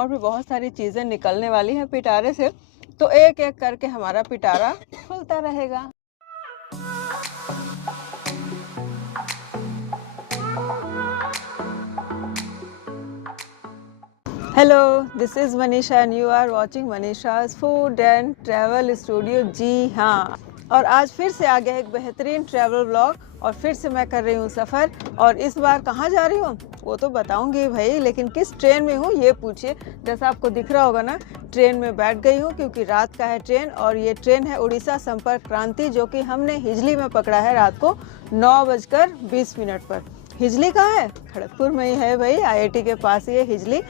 और भी बहुत सारी चीज़ें निकलने वाली हैं पिटारे से, तो एक एक करके हमारा पिटारा खुलता रहेगा। Hello, this is Manisha and you are watching Manisha's food and travel studio. जी हाँ, और आज फिर से आ गया एक बेहतरीन ट्रैवल व्लॉग और फिर से मैं कर रही हूँ सफ़र। और इस बार कहाँ जा रही हूँ वो तो बताऊँगी भाई, लेकिन किस ट्रेन में हूँ ये पूछिए। जैसा आपको दिख रहा होगा ना, ट्रेन में बैठ गई हूँ क्योंकि रात का है ट्रेन, और ये ट्रेन है उड़ीसा संपर्क क्रांति, जो कि हमने हिजली में पकड़ा है रात को 9:20 पर। हिजली कहाँ है? खड़गपुर में ही है भाई, IIT के पास ही है हिजली।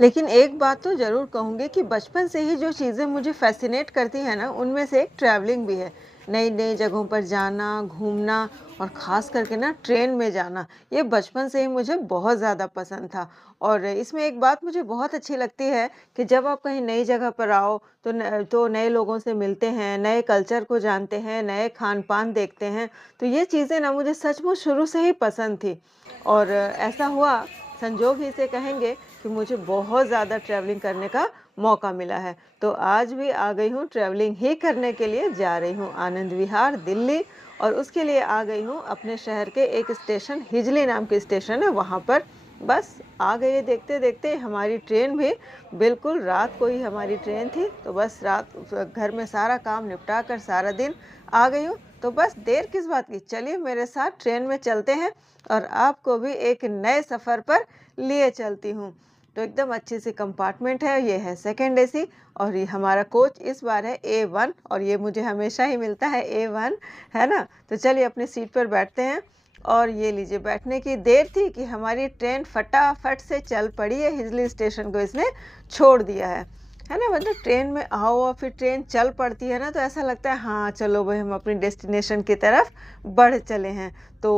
लेकिन एक बात तो ज़रूर कहूँगी कि बचपन से ही जो चीज़ें मुझे फैसिनेट करती हैं ना, उनमें से एक ट्रैवलिंग भी है। नई नई जगहों पर जाना, घूमना, और ख़ास करके ना ट्रेन में जाना, ये बचपन से ही मुझे बहुत ज़्यादा पसंद था। और इसमें एक बात मुझे बहुत अच्छी लगती है कि जब आप कहीं नई जगह पर आओ तो नए लोगों से मिलते हैं, नए कल्चर को जानते हैं, नए खान पान देखते हैं। तो ये चीज़ें ना मुझे सचमुच शुरू से ही पसंद थी। और ऐसा हुआ, संजोग ही से कहेंगे कि मुझे बहुत ज़्यादा ट्रैवलिंग करने का मौका मिला है। तो आज भी आ गई हूँ ट्रैवलिंग ही करने के लिए, जा रही हूँ आनंद विहार दिल्ली, और उसके लिए आ गई हूँ अपने शहर के एक स्टेशन, हिजली नाम की स्टेशन है वहाँ पर। बस आ गए, देखते देखते हमारी ट्रेन भी बिल्कुल रात को ही हमारी ट्रेन थी। तो बस रात घर में सारा काम निपटा कर सारा दिन आ गई हूँ। तो बस देर किस बात की, चलिए मेरे साथ ट्रेन में चलते हैं और आपको भी एक नए सफ़र पर लिए चलती हूँ। तो एकदम अच्छी सी कंपार्टमेंट है, ये है सेकंड AC, और ये हमारा कोच इस बार है A1, और ये मुझे हमेशा ही मिलता है A1, है ना। तो चलिए अपनी सीट पर बैठते हैं। और ये लीजिए, बैठने की देर थी कि हमारी ट्रेन फटाफट से चल पड़ी है, हिजली स्टेशन को इसने छोड़ दिया है ना। मतलब ट्रेन में आओ और फिर ट्रेन चल पड़ती है ना, तो ऐसा लगता है हाँ चलो भाई हम अपनी डेस्टिनेशन की तरफ बढ़ चले हैं। तो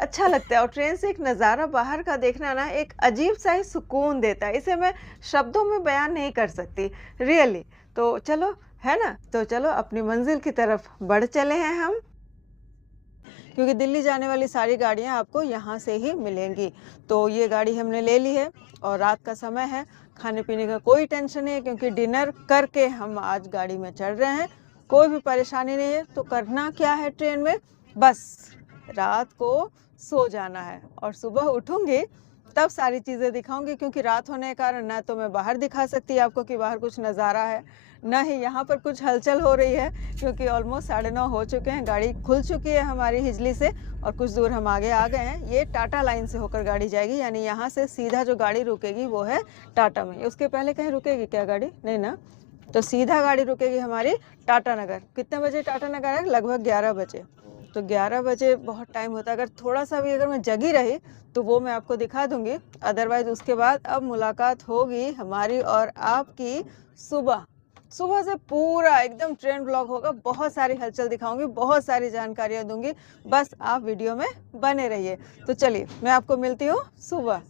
अच्छा लगता है। और ट्रेन से एक नज़ारा बाहर का देखना ना एक अजीब सा ही सुकून देता है, इसे मैं शब्दों में बयान नहीं कर सकती रियली। तो चलो, है ना, तो चलो अपनी मंजिल की तरफ बढ़ चले हैं हम, क्योंकि दिल्ली जाने वाली सारी गाड़ियां आपको यहाँ से ही मिलेंगी। तो ये गाड़ी हमने ले ली है और रात का समय है, खाने पीने का कोई टेंशन नहीं है क्योंकि डिनर करके हम आज गाड़ी में चढ़ रहे हैं। कोई भी परेशानी नहीं है। तो करना क्या है ट्रेन में, बस रात को सो जाना है और सुबह उठूंगी तब सारी चीज़ें दिखाऊंगी, क्योंकि रात होने के कारण ना तो मैं बाहर दिखा सकती आपको कि बाहर कुछ नज़ारा है, ना ही यहाँ पर कुछ हलचल हो रही है, क्योंकि ऑलमोस्ट 9:30 हो चुके हैं। गाड़ी खुल चुकी है हमारी हिजली से और कुछ दूर हम आगे आ गए हैं। ये टाटा लाइन से होकर गाड़ी जाएगी, यानी यहाँ से सीधा जो गाड़ी रुकेगी वो है टाटा में। उसके पहले कहीं रुकेगी क्या गाड़ी? नहीं ना। तो सीधा गाड़ी रुकेगी हमारी टाटा नगर। कितने बजे टाटा नगर है? लगभग 11 बजे। तो 11 बजे बहुत टाइम होता है, अगर थोड़ा सा भी अगर मैं जगी रही तो वो मैं आपको दिखा दूंगी। अदरवाइज उसके बाद अब मुलाकात होगी हमारी और आपकी सुबह। सुबह से पूरा एकदम ट्रेन ब्लॉग होगा, बहुत सारी हलचल दिखाऊंगी, बहुत सारी जानकारियां दूंगी। बस आप वीडियो में बने रहिए। तो चलिए मैं आपको मिलती हूँ सुबह।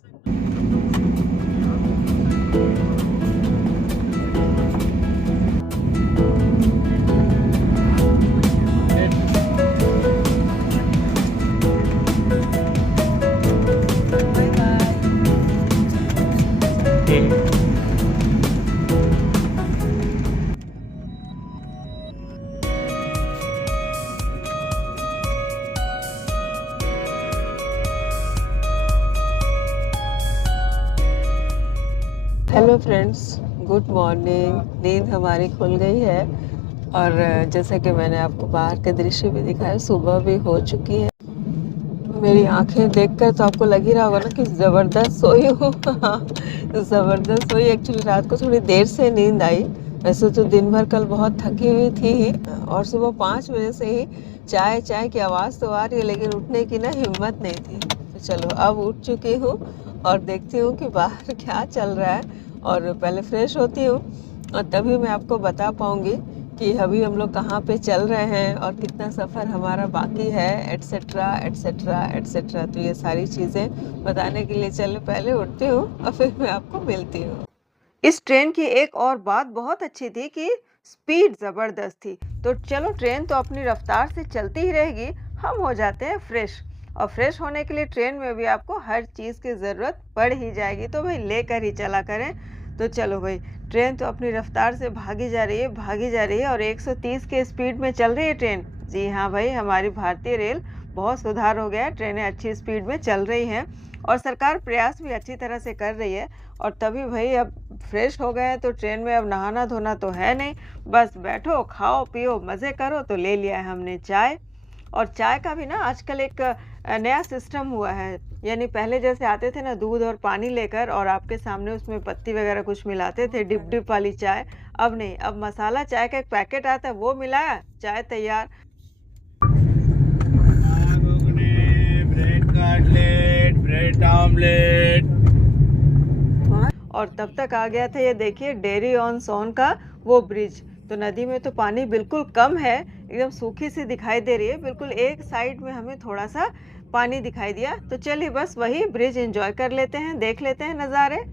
Hello friends, good morning. नींद हमारी खुल गई है और जैसा कि मैंने आपको बाहर के दृश्य भी दिखाया, सुबह भी हो चुकी है। मेरी आंखें देखकर तो आपको लग ही रहा होगा ना कि ज़बरदस्त सोई हूँ। ज़बरदस्त सोई। एक्चुअली रात को थोड़ी देर से नींद आई। वैसे तो दिन भर कल बहुत थकी हुई थी और सुबह 5 बजे से ही चाय चाय की आवाज़ तो आ रही है, लेकिन उठने की ना हिम्मत नहीं थी। तो चलो अब उठ चुकी हूँ और देखती हूँ कि बाहर क्या चल रहा है, और पहले फ्रेश होती हूँ और तभी मैं आपको बता पाऊँगी कि अभी हम लोग कहाँ पे चल रहे हैं और कितना सफ़र हमारा बाकी है, एट्सेट्रा एट्सेट्रा एट्सेट्रा। तो ये सारी चीज़ें बताने के लिए चलो पहले उठती हूँ और फिर मैं आपको मिलती हूँ। इस ट्रेन की एक और बात बहुत अच्छी थी कि स्पीड ज़बरदस्त थी। तो चलो ट्रेन तो अपनी रफ्तार से चलती ही रहेगी, हम हो जाते हैं फ्रेश। और फ्रेश होने के लिए ट्रेन में भी आपको हर चीज़ की ज़रूरत पड़ ही जाएगी, तो भाई लेकर ही चला करें। तो चलो भाई, ट्रेन तो अपनी रफ्तार से भागी जा रही है, भागी जा रही है और 130 के स्पीड में चल रही है ट्रेन। जी हाँ भाई, हमारी भारतीय रेल बहुत सुधार हो गया है, ट्रेनें अच्छी स्पीड में चल रही हैं और सरकार प्रयास भी अच्छी तरह से कर रही है। और तभी भाई अब फ्रेश हो गए हैं तो ट्रेन में अब नहाना धोना तो है नहीं, बस बैठो, खाओ पियो, मज़े करो। तो ले लिया है हमने चाय। और चाय का भी ना आजकल एक नया सिस्टम हुआ है, यानी पहले जैसे आते थे ना दूध और पानी लेकर और आपके सामने उसमें पत्ती वगैरह कुछ मिलाते थे, डिप डिप वाली चाय। अब नहीं, अब मसाला चाय का एक पैकेट आता है, वो मिलाया, चाय तैयार। Bread cutlet, bread omelette. और तब तक आ गया था ये देखिए डेयरी ऑन सोन का वो ब्रिज। तो नदी में तो पानी बिल्कुल कम है, एकदम सूखी सी दिखाई दे रही है, बिल्कुल एक साइड में हमें थोड़ा सा पानी दिखाई दिया। तो चलिए बस वही ब्रिज एंजॉय कर लेते हैं, देख लेते हैं नज़ारे।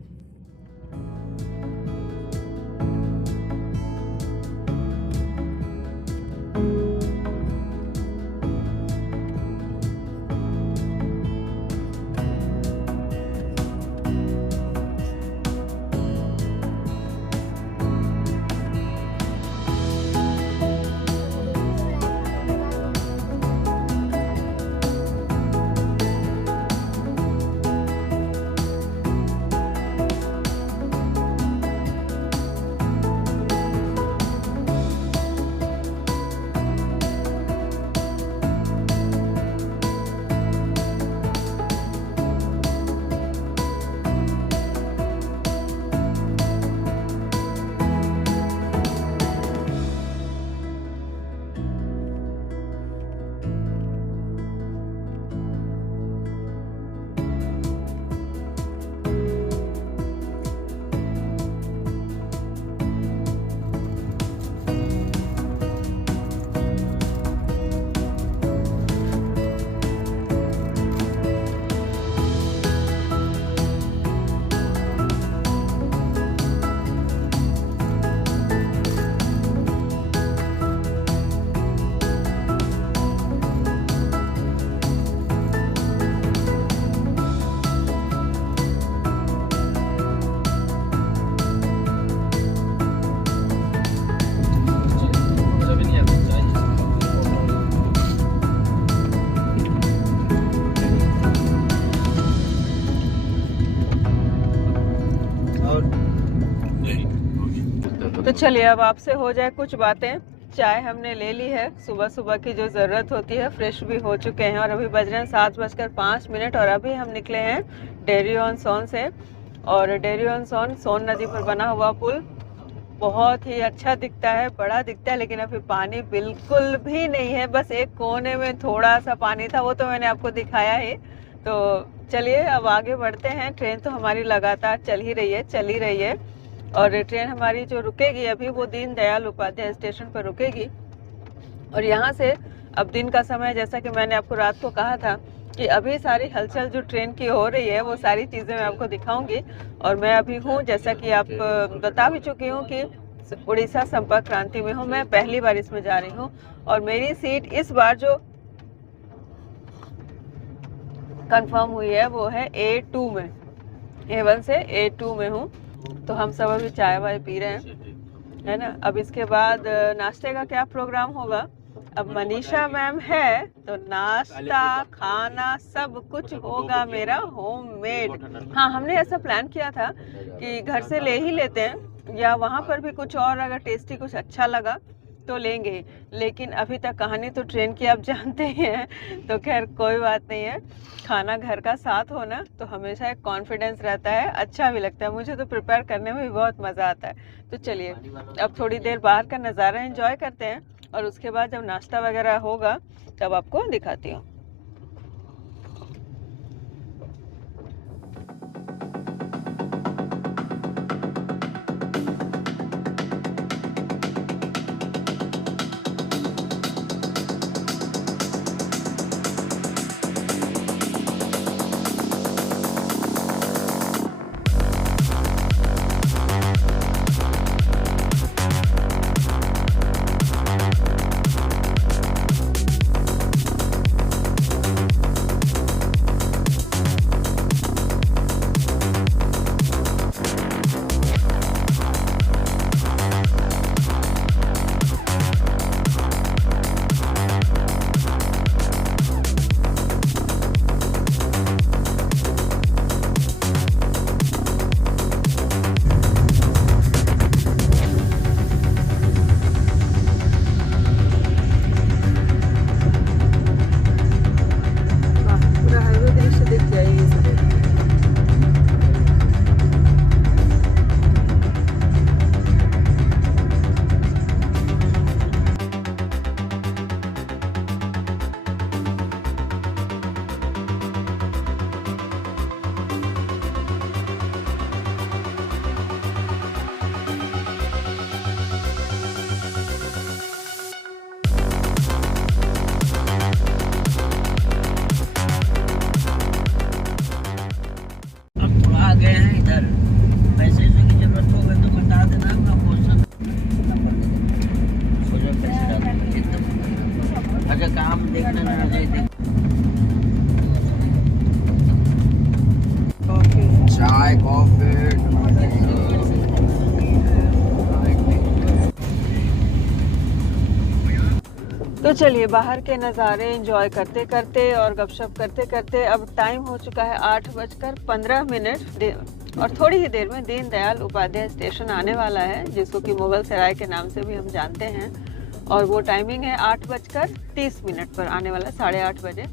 तो चलिए अब आपसे हो जाए कुछ बातें। चाय हमने ले ली है, सुबह सुबह की जो ज़रूरत होती है, फ्रेश भी हो चुके हैं और अभी बज रहे हैं 7:05 और अभी हम निकले हैं डेयरी ऑन सोन से। और डेयरी ऑन सोन, सोन नदी पर बना हुआ पुल बहुत ही अच्छा दिखता है, बड़ा दिखता है, लेकिन अभी पानी बिल्कुल भी नहीं है, बस एक कोने में थोड़ा सा पानी था, वो तो मैंने आपको दिखाया ही। तो चलिए अब आगे बढ़ते हैं। ट्रेन तो हमारी लगातार चल ही रही है, चल ही रही है। और ट्रेन हमारी जो रुकेगी अभी वो दीनदयाल उपाध्याय स्टेशन पर रुकेगी। और यहाँ से अब दिन का समय, जैसा कि मैंने आपको रात को कहा था कि अभी सारी हलचल जो ट्रेन की हो रही है वो सारी चीज़ें मैं आपको दिखाऊंगी। और मैं अभी हूँ, जैसा कि आप बता भी चुकी हूँ, कि उड़ीसा संपर्क क्रांति में हूँ। मैं पहली बार इसमें जा रही हूँ और मेरी सीट इस बार जो कंफर्म हुई है वो है A2 में, A1 से A2 में हूँ। तो हम सब अभी चाय वाय पी रहे हैं, है ना। अब इसके बाद नाश्ते का क्या प्रोग्राम होगा। अब मनीषा मैम है तो नाश्ता खाना सब कुछ होगा मेरा होममेड। हाँ, हमने ऐसा प्लान किया था कि घर से ले ही लेते हैं, या वहाँ पर भी कुछ और अगर टेस्टी कुछ अच्छा लगा तो लेंगे। लेकिन अभी तक कहानी तो ट्रेन की आप जानते ही हैं, तो खैर कोई बात नहीं है। खाना घर का साथ होना तो हमेशा एक कॉन्फिडेंस रहता है, अच्छा भी लगता है। मुझे तो प्रिपेयर करने में भी बहुत मज़ा आता है। तो चलिए अब थोड़ी देर बाहर का नज़ारा एंजॉय करते हैं और उसके बाद जब नाश्ता वगैरह होगा तब आपको दिखाती हूँ। like off it. तो चलिए बाहर के नज़ारे एंजॉय करते करते और गपशप करते करते अब टाइम हो चुका है 8:15 और थोड़ी ही देर में दीनदयाल उपाध्याय स्टेशन आने वाला है, जिसको कि मुगल सराय के नाम से भी हम जानते हैं। और वो टाइमिंग है 8:30 पर आने वाला, 8:30 बजे।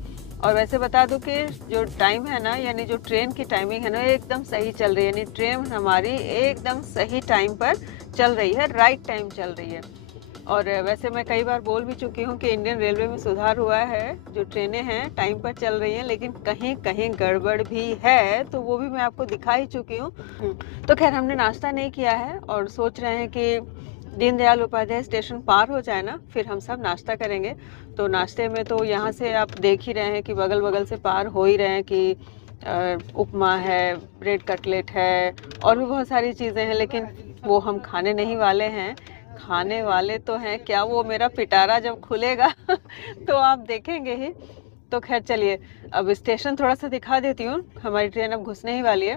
और वैसे बता दूं कि जो टाइम है ना, यानी जो ट्रेन की टाइमिंग है ना, एकदम सही चल रही है। यानी ट्रेन हमारी एकदम सही टाइम पर चल रही है, राइट टाइम चल रही है। और वैसे मैं कई बार बोल भी चुकी हूँ कि इंडियन रेलवे में सुधार हुआ है, जो ट्रेनें हैं टाइम पर चल रही हैं, लेकिन कहीं कहीं गड़बड़ भी है, तो वो भी मैं आपको दिखा ही चुकी हूँ। तो खैर हमने नाश्ता नहीं किया है और सोच रहे हैं कि दीनदयाल उपाध्याय स्टेशन पार हो जाए ना, फिर हम सब नाश्ता करेंगे। तो नाश्ते में तो यहाँ से आप देख ही रहे हैं कि बगल बगल से पार हो ही रहे हैं कि उपमा है, ब्रेड कटलेट है और भी बहुत सारी चीज़ें हैं, लेकिन वो हम खाने नहीं वाले हैं। खाने वाले तो हैं क्या, वो मेरा पिटारा जब खुलेगा तो आप देखेंगे ही। तो खैर चलिए अब स्टेशन थोड़ा सा दिखा देती हूँ, हमारी ट्रेन अब घुसने ही वाली है।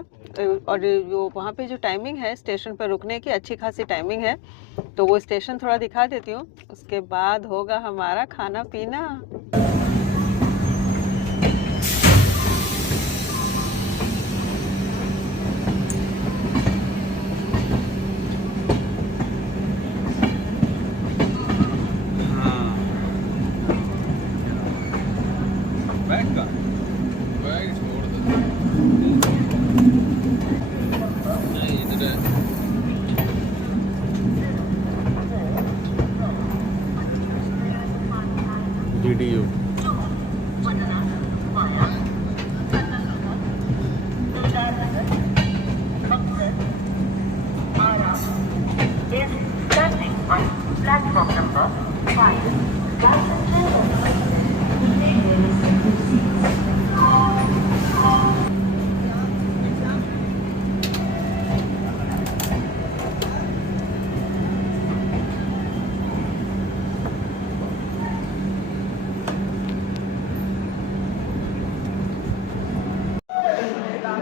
और जो वहाँ पे जो टाइमिंग है स्टेशन पर रुकने की, अच्छी खासी टाइमिंग है, तो वो स्टेशन थोड़ा दिखा देती हूँ, उसके बाद होगा हमारा खाना पीना। बैग छोड़ दो। नहीं इधर DDU Platform number 5.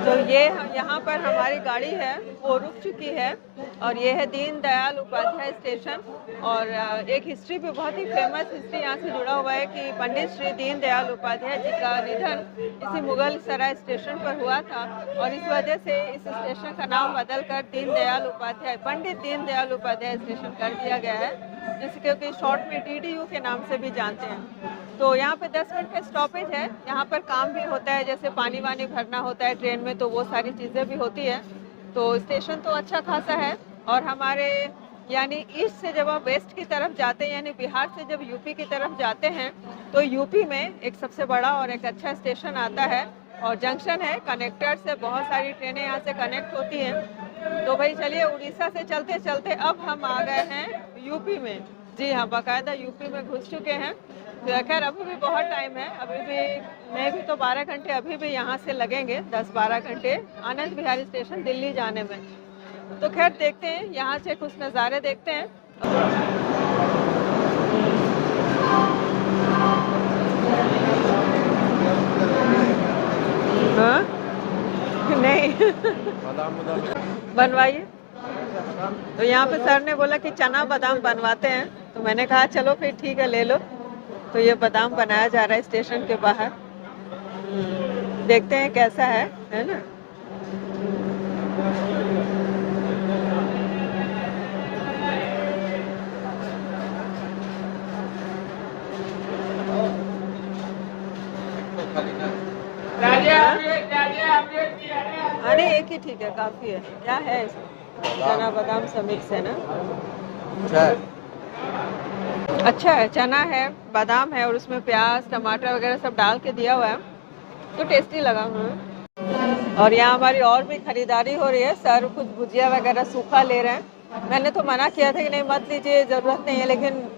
तो ये यहाँ पर हमारी गाड़ी है वो रुक चुकी है, और ये है दीनदयाल उपाध्याय स्टेशन। और एक हिस्ट्री पे बहुत ही फेमस हिस्ट्री यहाँ से जुड़ा हुआ है कि पंडित श्री दीनदयाल उपाध्याय जी का निधन इसी मुगल सराय स्टेशन पर हुआ था, और इस वजह से इस स्टेशन का नाम बदलकर दीनदयाल उपाध्याय, पंडित दीनदयाल उपाध्याय स्टेशन कर दिया गया है, जिसके कि शॉर्ट में DDU के नाम से भी जानते हैं। तो यहाँ पे 10 मिनट का स्टॉपेज है, यहाँ पर काम भी होता है, जैसे पानी वानी भरना होता है ट्रेन में, तो वो सारी चीज़ें भी होती है। तो स्टेशन तो अच्छा खासा है। और हमारे यानी ईस्ट से जब आप वेस्ट की तरफ जाते हैं, यानी बिहार से जब यूपी की तरफ जाते हैं, तो यूपी में एक सबसे बड़ा और एक अच्छा स्टेशन आता है और जंक्शन है, कनेक्टर से बहुत सारी ट्रेनें यहाँ से कनेक्ट होती हैं। तो भाई चलिए उड़ीसा से चलते चलते अब हम आ गए हैं यूपी में। जी हाँ, बाकायदा यूपी में घुस चुके हैं। तो खैर अभी भी बहुत टाइम है, अभी भी मैं भी तो 12 घंटे अभी भी यहाँ से लगेंगे, 10-12 घंटे आनंद विहार स्टेशन दिल्ली जाने में। तो खैर देखते हैं, यहाँ से कुछ नज़ारे देखते हैं। हाँ नहीं बनवाइए। तो यहाँ पे सर ने बोला कि चना बादाम बनवाते हैं, तो मैंने कहा चलो फिर ठीक है ले लो। तो ये बादाम बनाया जा रहा है स्टेशन के बाहर, देखते हैं कैसा है ना। अरे एक ही ठीक है, काफी है। क्या है इसमें? चना बादाम सब मिक्स है ना। अच्छा है, चना है, बादाम है और उसमें प्याज टमाटर वगैरह सब डाल के दिया हुआ है, तो टेस्टी लगा मुझे। और यहाँ हमारी और भी खरीदारी हो रही है, सर कुछ भुजिया वगैरह सूखा ले रहे हैं। मैंने तो मना किया था कि नहीं मत लीजिए, ज़रूरत नहीं है, लेकिन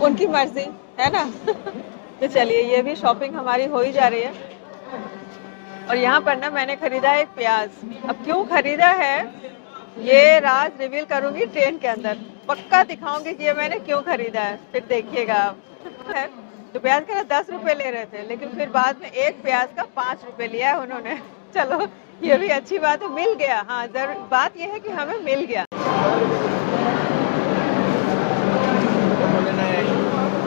उनकी मर्जी है ना। तो चलिए ये भी शॉपिंग हमारी हो ही जा रही है। और यहाँ पर ना मैंने खरीदा एक प्याज। अब क्यों खरीदा है ये राज रिवील करूंगी ट्रेन के अंदर, पक्का दिखाऊंगी कि ये मैंने क्यों खरीदा है, फिर देखिएगा आप। है तो प्याज का 10 रुपए ले रहे थे, लेकिन फिर बाद में एक प्याज का 5 रुपए लिया है उन्होंने। चलो ये भी अच्छी बात है, मिल गया। हाँ जरूर, बात ये है कि हमें मिल गया।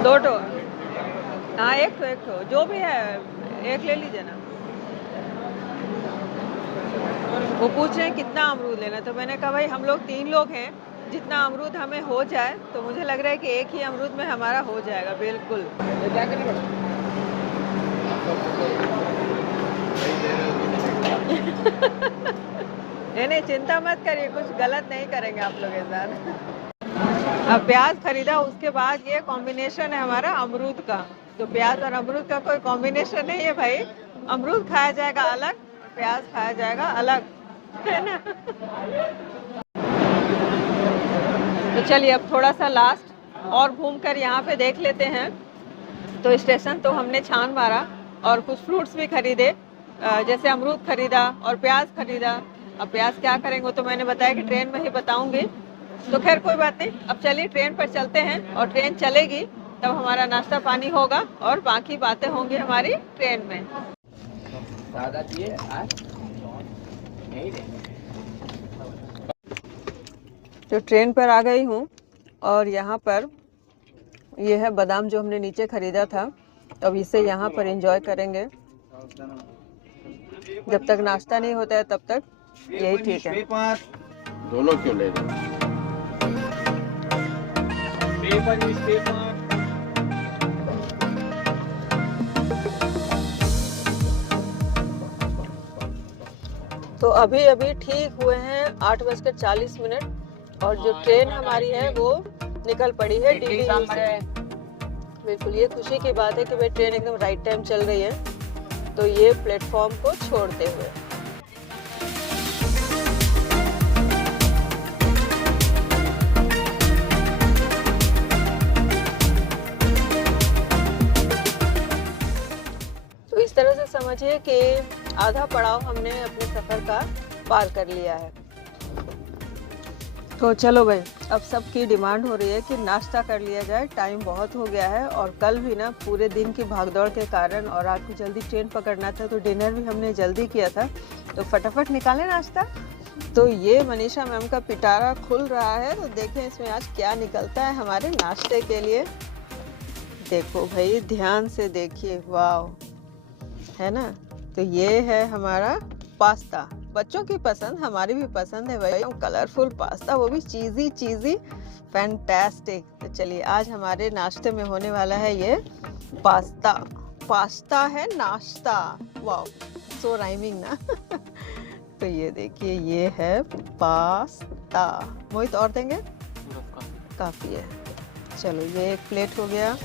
दो ठो, हाँ एक ठो जो भी है एक ले लीजिए ना। वो पूछ रहे हैं कितना अमरूद लेना, तो मैंने कहा भाई हम लोग 3 लोग हैं, जितना अमरूद हमें हो जाए, तो मुझे लग रहा है कि एक ही अमरूद में हमारा हो जाएगा बिल्कुल। नहीं चिंता मत करिए, कुछ गलत नहीं करेंगे आप लोग के साथ। अब प्याज खरीदा, उसके बाद ये कॉम्बिनेशन है हमारा अमरूद का। तो प्याज और अमरूद का कोई कॉम्बिनेशन नहीं है भाई, अमरूद खाया जाएगा अलग, प्याज खाया जाएगा अलग, है ना। तो चलिए अब थोड़ा सा लास्ट और घूमकर यहाँ पे देख लेते हैं। तो स्टेशन तो हमने छान मारा और कुछ फ्रूट्स भी खरीदे, जैसे अमरूद खरीदा और प्याज खरीदा। अब प्याज क्या करेंगे वो तो मैंने बताया कि ट्रेन में ही बताऊंगी, तो खैर कोई बात नहीं। अब चलिए ट्रेन पर चलते हैं, और ट्रेन चलेगी तब हमारा नाश्ता पानी होगा और बाकी बातें होंगी हमारी ट्रेन में। तो ट्रेन पर आ गई हूँ, और यहाँ पर ये है बादाम जो हमने नीचे खरीदा था। अब इसे यहाँ पर एंजॉय करेंगे, जब तक नाश्ता नहीं होता है तब तक यही ठीक है। दोनों क्यों ले रहे? तो अभी अभी ठीक हुए हैं 8:40, और जो ट्रेन हमारी है वो निकल पड़ी है DDU से। बिल्कुल ये खुशी की बात है कि भाई ट्रेन एकदम राइट टाइम चल रही है, तो ये प्लेटफॉर्म को छोड़ते हुए। तो इस तरह से समझिए कि आधा पड़ाव हमने अपने सफर का पार कर लिया है। तो चलो भाई, अब सबकी डिमांड हो रही है कि नाश्ता कर लिया जाए, टाइम बहुत हो गया है। और कल भी ना पूरे दिन की भागदौड़ के कारण और रात को जल्दी ट्रेन पकड़ना था, तो डिनर भी हमने जल्दी किया था, तो फटाफट निकाले नाश्ता। तो ये मनीषा मैम का पिटारा खुल रहा है, तो देखें इसमें आज क्या निकलता है हमारे नाश्ते के लिए। देखो भाई ध्यान से देखिए, वाह, है ना। तो ये है हमारा पास्ता, बच्चों की पसंद, हमारी भी पसंद है भाई, कलरफुल पास्ता, वो भी चीज़ी फैंटास्टिक। तो चलिए आज हमारे नाश्ते में होने वाला है ये पास्ता। पास्ता है नाश्ता, वाह, सो राइमिंग ना। तो ये देखिए ये है पास्ता। मोहित और देंगे? काफ़ी है। चलो ये एक प्लेट हो गया।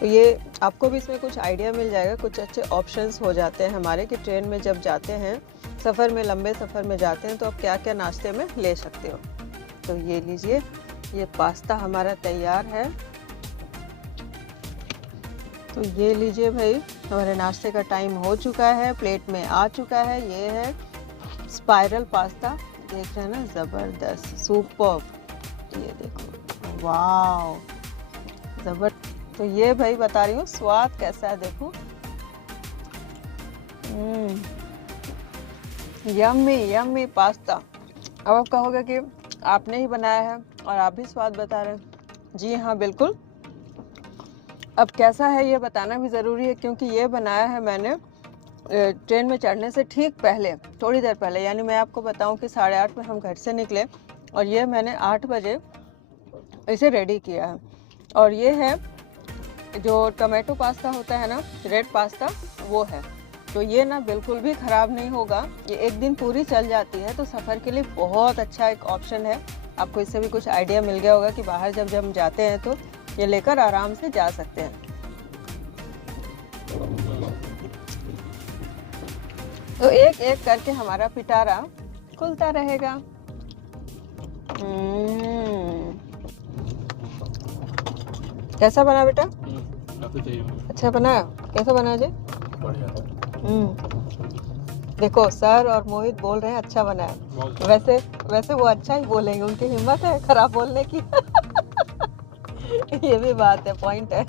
तो ये आपको भी इसमें कुछ आइडिया मिल जाएगा, कुछ अच्छे ऑप्शंस हो जाते हैं हमारे कि ट्रेन में जब जाते हैं, सफ़र में, लंबे सफ़र में जाते हैं, तो आप क्या क्या नाश्ते में ले सकते हो। तो ये लीजिए, ये पास्ता हमारा तैयार है। तो ये लीजिए भाई, हमारे नाश्ते का टाइम हो चुका है, प्लेट में आ चुका है। ये है स्पाइरल पास्ता, देख रहे हैं ना, ज़बरदस्त, सुपर्ब। ये देखो, वाह, ज़बरदस्त। तो ये भाई बता रही हूँ स्वाद कैसा है, देखो, यम्मी पास्ता। अब आप कहोगे कि आपने ही बनाया है और आप भी स्वाद बता रहे हैं। जी हाँ बिल्कुल, अब कैसा है ये बताना भी ज़रूरी है, क्योंकि ये बनाया है मैंने ट्रेन में चढ़ने से ठीक पहले, थोड़ी देर पहले। यानी मैं आपको बताऊं कि 8:30 में हम घर से निकले, और ये मैंने 8 बजे इसे रेडी किया है। और ये है जो टोमेटो पास्ता होता है ना, रेड पास्ता, वो है। तो ये ना बिल्कुल भी ख़राब नहीं होगा, ये एक दिन पूरी चल जाती है। तो सफ़र के लिए बहुत अच्छा एक ऑप्शन है। आपको इससे भी कुछ आइडिया मिल गया होगा कि बाहर जब हम जाते हैं तो ये लेकर आराम से जा सकते हैं। तो एक एक करके हमारा पिटारा खुलता रहेगा। कैसा बना बेटा? अच्छा बना? कैसा बना जी? देखो सर और मोहित बोल रहे हैं अच्छा बना है। वैसे वो अच्छा ही बोलेंगे, उनकी हिम्मत है खराब बोलने की। ये भी बात है, पॉइंट है।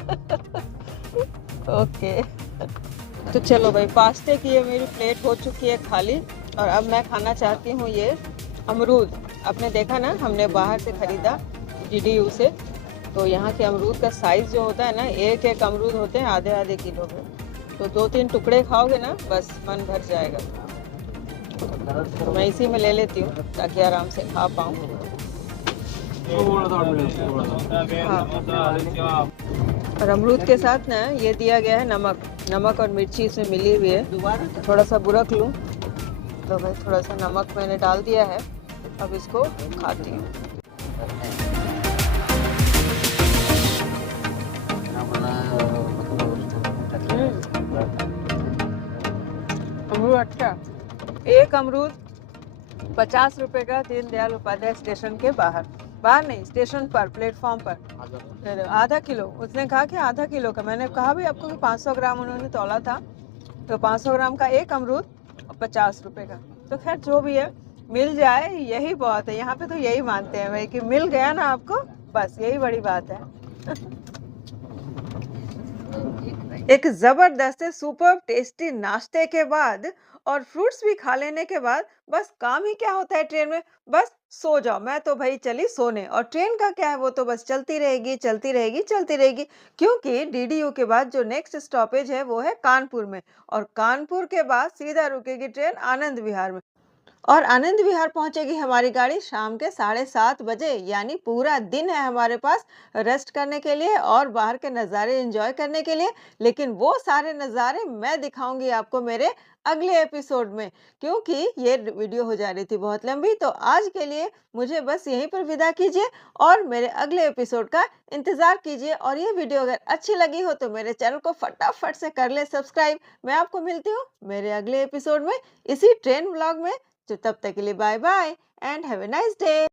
ओके, तो चलो भाई, पास्ते की ये मेरी प्लेट हो चुकी है खाली, और अब मैं खाना चाहती हूँ ये अमरूद। आपने देखा ना, हमने बाहर से खरीदा DDU से, तो यहाँ के अमरूद का साइज़ जो होता है ना, एक एक अमरूद होते हैं आधे आधे किलो के, तो 2-3 टुकड़े खाओगे ना बस मन भर जाएगा। तो मैं इसी में ले लेती हूँ ताकि आराम से खा पाऊँ। हाँ। और अमरूद के साथ ना ये दिया गया है नमक, नमक और मिर्ची इसमें मिली हुई है। थोड़ा सा बुरक लूँ, तो भाई थोड़ा सा नमक मैंने डाल दिया है, अब इसको खाती हूँ। अमरूद अच्छा, एक अमरूद 50 रुपए का दीनदयाल उपाध्याय स्टेशन के बाहर, बाहर नहीं स्टेशन पर, प्लेटफॉर्म पर आधा किलो। उसने कहा कि आधा किलो का, मैंने कहा भी आपको कि 500 ग्राम उन्होंने तौला था, तो 500 ग्राम का एक अमरूद और 50 रुपए का। तो खैर जो भी है, मिल जाए यही बहुत है। यहाँ पे तो यही मानते हैं भाई कि मिल गया ना आपको, बस यही बड़ी बात है। एक जबरदस्त सुपर टेस्टी नाश्ते के बाद और फ्रूट्स भी खा लेने के बाद बस काम ही क्या होता है ट्रेन में, बस सो जाओ। मैं तो भाई चली सोने, और ट्रेन का क्या है, वो तो बस चलती रहेगी चलती रहेगी चलती रहेगी, क्योंकि DDU के बाद जो नेक्स्ट स्टॉपेज है वो है कानपुर में, और कानपुर के बाद सीधा रुकेगी ट्रेन आनंद विहार में, और आनंद विहार पहुंचेगी हमारी गाड़ी शाम के 7:30 बजे। यानी पूरा दिन है हमारे पास रेस्ट करने के लिए और बाहर के नज़ारे एंजॉय करने के लिए। लेकिन वो सारे नज़ारे मैं दिखाऊंगी आपको मेरे अगले एपिसोड में, क्योंकि ये वीडियो हो जा रही थी बहुत लंबी। तो आज के लिए मुझे बस यहीं पर विदा कीजिए, और मेरे अगले एपिसोड का इंतज़ार कीजिए। और ये वीडियो अगर अच्छी लगी हो तो मेरे चैनल को फटाफट से कर ले सब्सक्राइब। मैं आपको मिलती हूँ मेरे अगले एपिसोड में, इसी ट्रेन व्लॉग में। तो तब तक के लिए bye bye and have a nice day.